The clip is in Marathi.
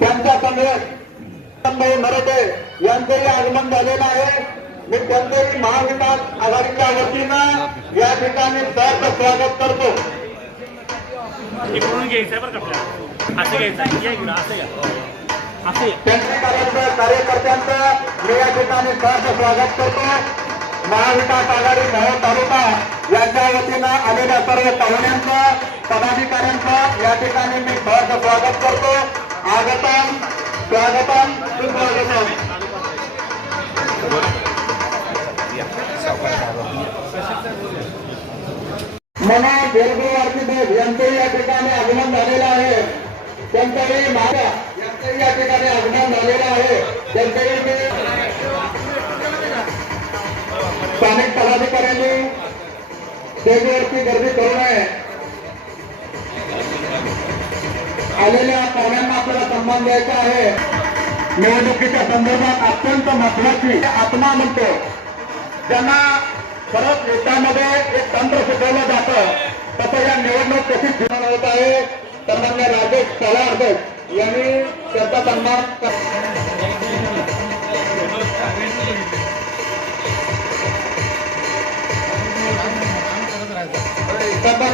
त्यांचा काँग्रेस मराठे यांचंही आगमन झालेलं आहे. मी त्यांचंही महाविकास आघाडीच्या वतीनं या ठिकाणी सहर्ष स्वागत करतो. इकडून घ्यायचं आहे बरं का असं घ्यायचं आहे. इकडं असं घ्या. असं. कार्यकर्त्यांचं मी या ठिकाणी सहर्ष स्वागत करतो. महाविकास आघाडी तालुका यांच्या वतीनं आलेल्या सर्व पाहुण्यांचं पदाधिकाऱ्यांचं या ठिकाणी मी सहर्ष स्वागत करतो. आगतम स्वागतम सुस्वागतम. या ठिकाणी आगमन झालेलं आहे. त्यांचंही माझ्या या ठिकाणी आगमन झालेलं आहे. त्यांचंही स्थानिक पदाधिकाऱ्यांनी स्टेजवरती गर्दी करू नये. आलेल्या पाहुण्यांना आपल्याला सन्मान द्यायचा आहे. निवडणुकीच्या संदर्भात अत्यंत महत्वाची आत्मा म्हणतो. ज्यांना खरंच युद्धामध्ये एक तंत्र शिकवलं जातं. तसं या निवडणूक कशी होत आहे. सन्मान्य राजेश कलार्दक यांनी त्यांचा सन्मान करत सन्माननीय